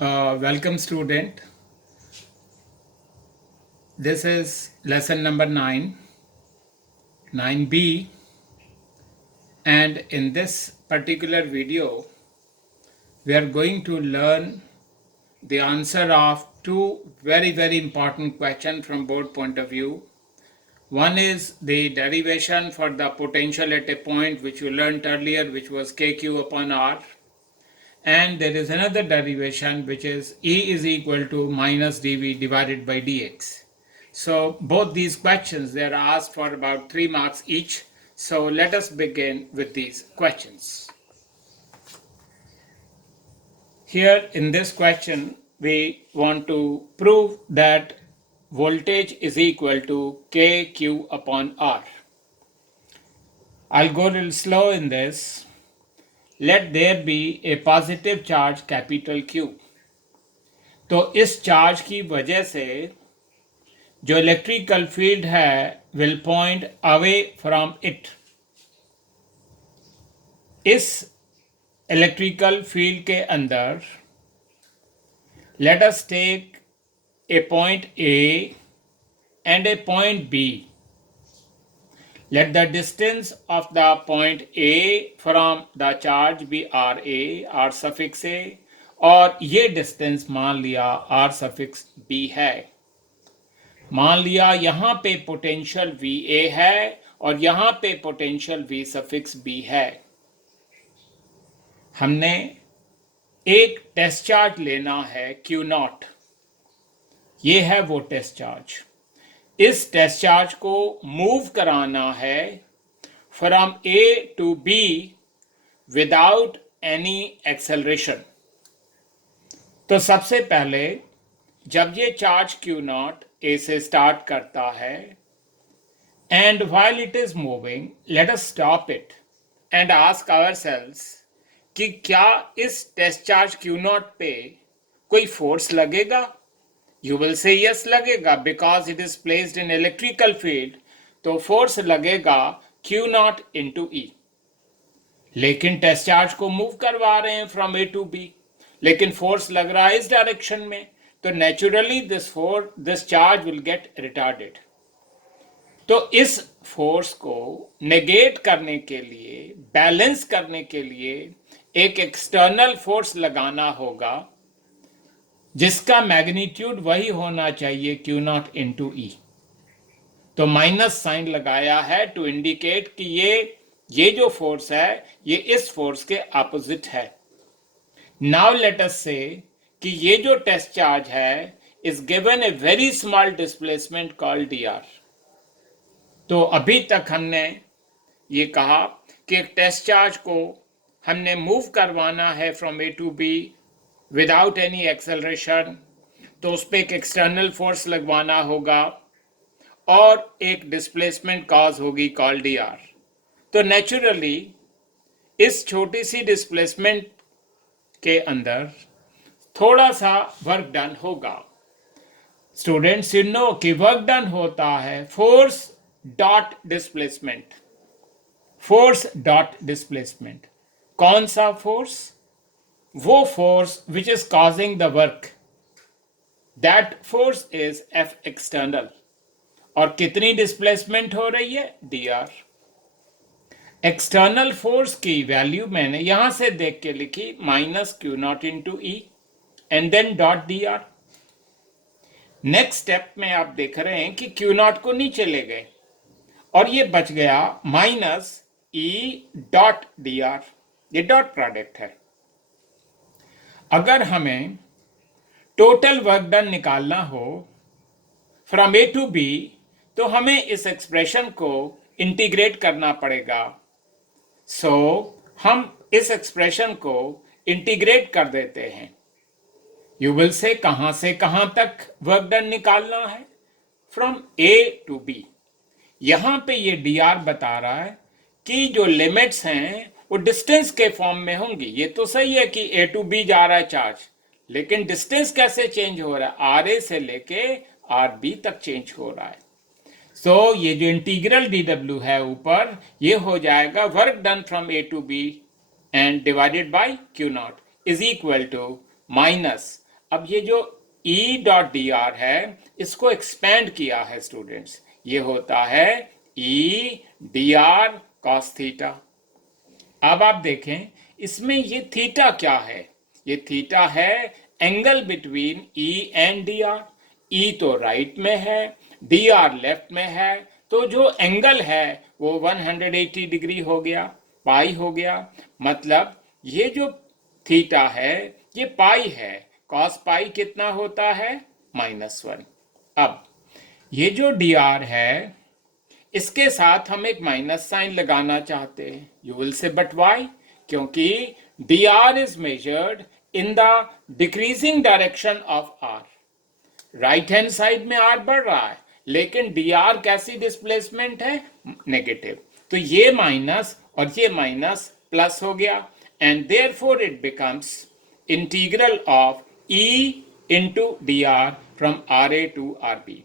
Welcome, student. This is lesson number 9, 9B, and in this particular video, we are going to learn the answer of two very important questions from board point of view. One is the derivation for the potential at a point which you learned earlier, which was kq upon r. And there is another derivation which is E is equal to minus dV divided by dx. So both these questions, they are asked for about 3 marks each. So let us begin with these questions. Here in this question, we want to prove that voltage is equal to kq upon r. I'll go a little slow in this. Let there be a positive charge capital Q. तो इस charge की वजह से जो electrical field है will point away from it. इस electrical field के अंदर let us take a point A and a point B. Let the distance of the point A from the charge be RA, R suffix A, और ये distance मान लिया R suffix B है. मान लिया यहाँ पे पोटेंशियल VA है और यहाँ पे पोटेंशियल V suffix B है. हमने एक टेस्ट चार्ज लेना है Q0. ये है वो टेस्ट चार्ज. इस टेस्ट चार्ज को मूव कराना है from A to B without any acceleration. तो सबसे पहले जब ये चार्ज Q0 ए से स्टार्ट करता है and while it is moving, let us stop it and ask ourselves कि क्या इस टेस्ट चार्ज Q0 पे कोई फोर्स लगेगा. You will say yes लगेगा because it is placed in electrical field. तो फोर्स लगेगा Q0 into E. लेकिन टेस्ट चार्ज को मूव करवा रहे हैं फ्रॉम A to B, लेकिन फोर्स लग रहा है इस डायरेक्शन में. तो naturally this charge will get retarded. तो इस फोर्स को नेगेट करने के लिए, बैलेंस करने के लिए एक एक्सटर्नल फोर्स लगाना होगा जिसका मैग्नीट्यूड वही होना चाहिए Q0 इंटू E. तो माइनस साइन लगाया है टू इंडिकेट कि ये जो फोर्स है ये इस फोर्स के ऑपोजिट है. नाउ लेट अस से कि ये जो टेस्ट चार्ज है is given a very small displacement called dr. तो अभी तक हमने ये कहा कि एक टेस्ट चार्ज को हमने मूव करवाना है from A to B without any acceleration. तो उस पर एक एक्सटर्नल फोर्स लगवाना होगा और एक डिस्प्लेसमेंट कॉज होगी कॉल्ड dr. तो नेचुरली इस छोटी सी डिस्प्लेसमेंट के अंदर थोड़ा सा वर्क डन होगा. स्टूडेंट्स यू नो कि वर्क डन होता है force dot displacement. Force dot displacement. कौन सा फोर्स? वो force which is causing the work, that force is F external. और कितनी डिस्प्लेसमेंट हो रही है? dr. एक्सटर्नल फोर्स की वैल्यू मैंने यहां से देख के लिखी minus Q0 into E and then dot dr. Next step में आप देख रहे हैं कि Q0 को नीचे ले गए और ये बच गया माइनस E डॉट dr. ये डॉट प्रोडक्ट है. अगर हमें टोटल वर्क डन निकालना हो फ्रॉम A टू B तो हमें इस एक्सप्रेशन को इंटीग्रेट करना पड़ेगा. सो हम इस एक्सप्रेशन को इंटीग्रेट कर देते हैं. यू विल से कहां तक वर्क डन निकालना है? From A to B. यहां पे ये dr बता रहा है कि जो लिमिट्स हैं वो डिस्टेंस के फॉर्म में होंगी. ये तो सही है कि A टू B जा रहा है चार्ज, लेकिन डिस्टेंस कैसे चेंज हो रहा है? RA से लेके RB तक चेंज हो रहा है. सो ये जो इंटीग्रल dw है ऊपर, ये हो जाएगा work done from A to B and divided by Q0 is equal to minus अब ये जो ई डॉट डी आर है इसको एक्सपेंड किया है स्टूडेंट्स, ये होता है E D R cos theta. अब आप देखें इसमें ये थीटा क्या है, ये थीटा है angle between E and D R. E तो राइट में है, डी आर लेफ्ट में है, तो जो एंगल है वो 180 डिग्री हो गया, पाई हो गया। मतलब ये जो थीटा है ये पाई है, कॉस पाई कितना होता है -1। अब ये जो डी आर है इसके साथ हम एक माइनस साइन लगाना चाहते हैं। You will say but why, क्योंकि D R is measured in the decreasing direction of R. Right hand side में आर बढ़ रहा है लेकिन डी आर कैसी डिस्प्लेसमेंट है, नेगेटिव। तो ये माइनस और ये माइनस प्लस हो गया and therefore it becomes integral of E into D R from R A to R B.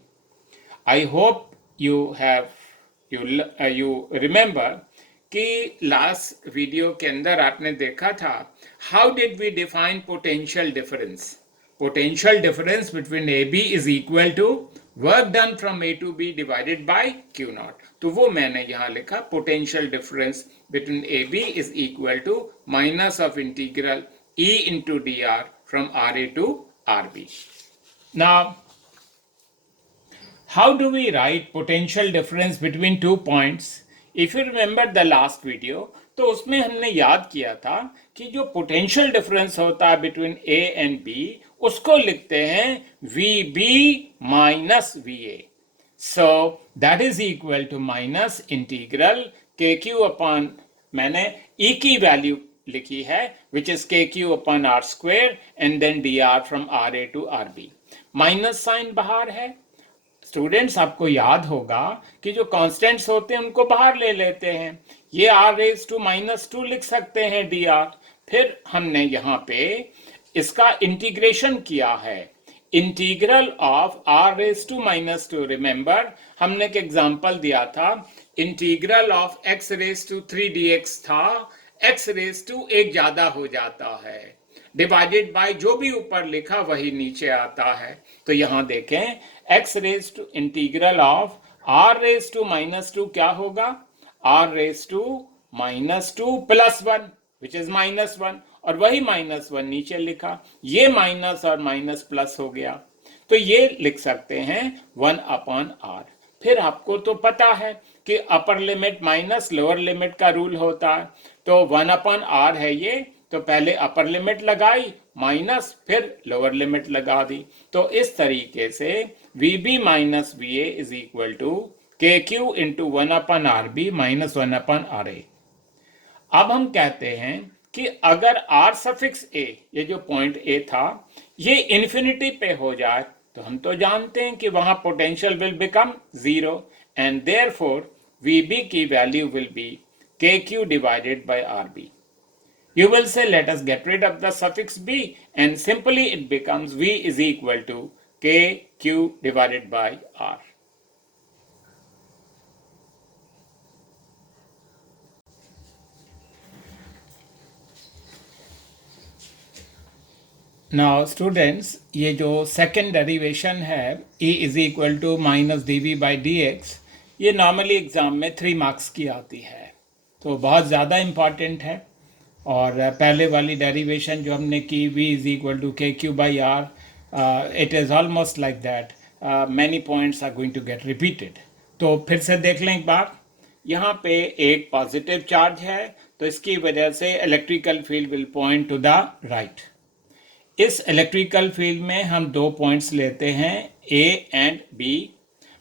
I hope you remember कि लास्ट वीडियो के अंदर आपने देखा था how did we define potential difference. Potential difference between A B is equal to work done from A to B divided by Q naught. तो वो मैंने यहां लिखा, potential difference between A B is equal to minus of integral E into D R from R A to R B. Now how do we write potential difference between 2 points? If you remember the last video, तो उसमें हमने याद किया था कि जो potential difference होता है बिटवीन ए एंड बी उसको लिखते हैं VB minus VA। So that is equal to minus integral KQ upon, मैंने E की वैल्यू लिखी है which is KQ upon R square and then DR from RA to RB। Minus sign बाहर है। Students आपको याद होगा कि जो कांस्टेंट्स होते हैं उनको बाहर ले लेते हैं, ये r रेज टू -2 लिख सकते हैं dr। फिर हमने यहाँ पे इसका इंटीग्रेशन किया है, integral of r raise to -2। Remember हमने एक एग्जांपल दिया था, integral of x raise to 3dx था, x रेज टू एक ज्यादा हो जाता है, डिवाइडेड बाय जो भी ऊपर लिखा वही नीचे आता है। तो यहां देखें x raise to integral of r raise to -2 क्या होगा, r raise to -2 plus 1 which is -1, और वही -1 नीचे लिखा, ये माइनस और माइनस प्लस हो गया। तो ये लिख सकते हैं 1 अपॉन r। फिर आपको तो पता है कि upper limit minus lower limit का रूल होता है, तो 1 अपॉन r है ये, तो पहले अपर लिमिट लगाई माइनस फिर लोअर लिमिट लगा दी। तो इस तरीके से VB minus VA is equal to KQ into 1 upon RB minus 1 upon RA। अब हम कहते हैं कि अगर R सफिक्स A, ये जो पॉइंट A था, ये इन्फिनिटी पे हो जाए तो हम तो जानते हैं कि वहां potential will become 0 and therefore VB की value will be KQ divided by RB। You will say let us get rid of the suffix b and simply it becomes V is equal to KQ divided by R. Now students, ये जो second derivation है E is equal to minus dV by dx, ये normally exam में 3 marks की आती है, तो बहुत ज़्यादा इम्पॉर्टेंट है। और पहले वाली डेरिवेशन जो हमने की v is equal to KQ by R, it is almost like that, many points are going to get repeated. तो फिर से देख लें एक बार, यहाँ पे एक पॉजिटिव चार्ज है तो इसकी वजह से electrical field will point two the right. इस इलेक्ट्रिकल फील्ड में हम 2 पॉइंट्स लेते हैं A एंड B।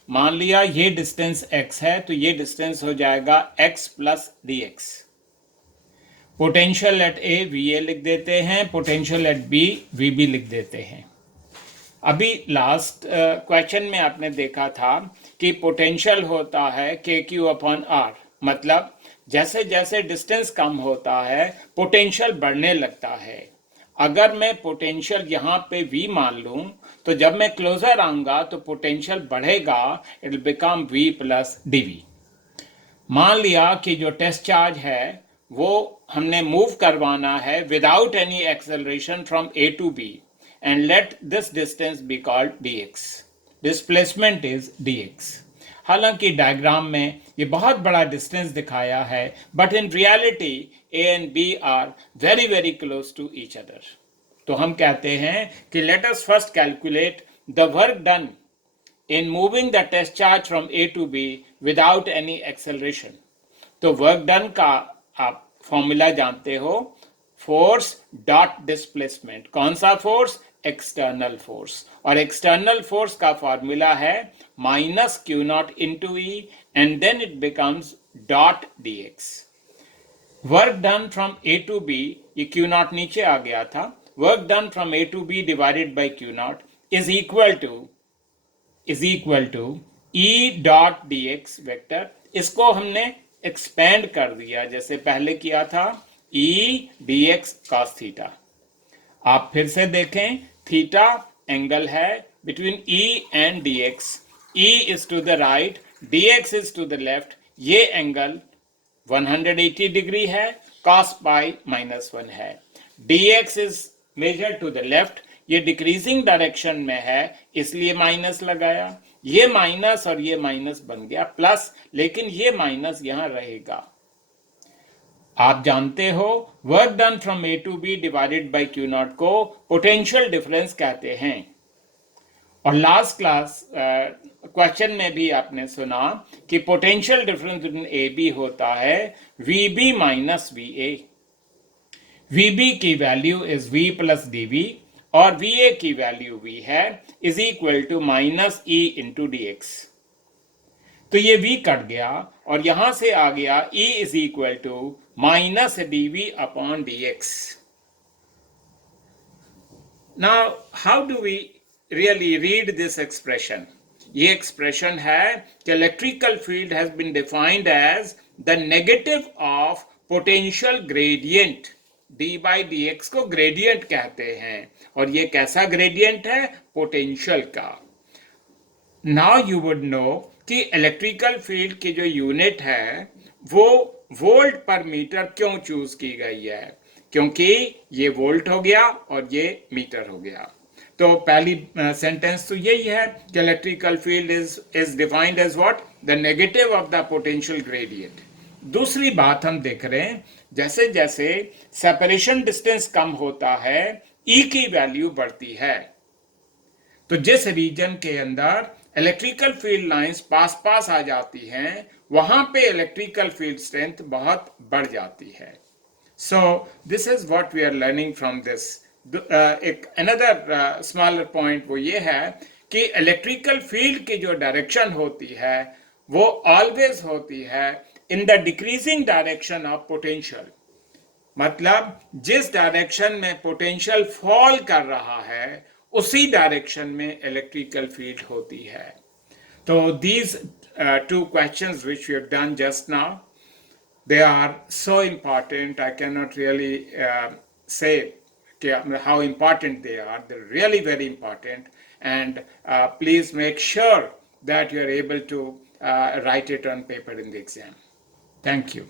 मान लिया ये डिस्टेंस x है तो ये डिस्टेंस हो जाएगा x plus dx। Potential at A VA लिख देते हैं, पोटेंशियल एट B VB लिख देते हैं। अभी लास्ट क्वेश्चन में आपने देखा था कि पोटेंशियल होता है KQ अपॉन R, मतलब जैसे जैसे डिस्टेंस कम होता है पोटेंशियल बढ़ने लगता है। अगर मैं पोटेंशियल यहाँ पे V मान लूँ तो जब मैं क्लोजर आऊँगा तो पोटेंशियल बढ़ेगा, it will become V plus dV। मान लिया कि जो टेस्ट चार्ज है वो हमने मूव करवाना है without any acceleration from A to B, and let this distance be called dx. Displacement is dx. हालांकि डायग्राम में ये बहुत बड़ा डिस्टेंस दिखाया है, but in reality A and B are very very close to each other. तो हम कहते हैं कि let us first calculate the work done in moving the test charge from A to B without any acceleration. तो work done का आप formula जानते हो, फोर्स डॉट डिस्प्लेसमेंट. कौन सा फोर्स? External force. और एक्सटर्नल फोर्स का फॉर्मूला है minus Q naught into E and then it becomes dot D X. Work done from A to B, ये क्यू नॉट नीचे आ गया था, work done from A to B divided by Q naught is equal to E dot D X vector. इसको हमने expand कर दिया जैसे पहले किया था, E D X cos theta. आप फिर से देखें, थीटा एंगल है between E and D X. E is to the right, D X is to the left. ये एंगल 180 डिग्री है, कॉस पाई -1 है. D X is measure to the left, ये decreasing direction में है इसलिए minus लगाया. ये माइनस और ये माइनस बन गया प्लस, लेकिन ये माइनस यहां रहेगा. आप जानते हो work done from A to B divided by Q naught को पोटेंशियल डिफरेंस कहते हैं. और लास्ट क्लास क्वेश्चन में भी आपने सुना कि potential difference between A B होता है V B minus V A. V B की value is V plus D V और वी ए की वैल्यू वी है, is equal to minus E into D X. तो ये v कट गया और यहां से आ गया e is equal to minus D V upon D X. Now how do we really read this expression? ये एक्सप्रेशन है कि electrical field has been defined as the negative of potential gradient. D by D X को gradient कहते हैं और ये कैसा gradient है? पोटेंशियल का. नाउ यू वुड नो कि इलेक्ट्रिकल फील्ड की जो यूनिट है वो वोल्ट पर मीटर क्यों चूज की गई है? क्योंकि ये वोल्ट हो गया और ये मीटर हो गया. तो पहली सेंटेंस तो यही है कि electrical field is defined as what? The negative of the potential gradient. दूसरी बात हम देख रहे हैं, जैसे जैसे सेपरेशन डिस्टेंस कम होता है ई की वैल्यू बढ़ती है. तो जिस रीजन के अंदर इलेक्ट्रिकल फील्ड लाइंस पास पास आ जाती हैं वहां पे इलेक्ट्रिकल फील्ड स्ट्रेंथ बहुत बढ़ जाती है. So this is what we are learning from this. एक अनदर स्मॉलर पॉइंट वो ये है कि इलेक्ट्रिकल फील्ड की जो डायरेक्शन होती है वो ऑलवेज होती है इन the decreasing direction of potential. मतलब जिस डायरेक्शन में पोटेंशियल फॉल कर रहा है उसी डायरेक्शन में इलेक्ट्रिकल फील्ड होती है. तो these two questions which we have done just now, they are so important. I cannot really say how important they are. They're really very important, and please make sure that you are able to write it on paper in the exam. Thank you.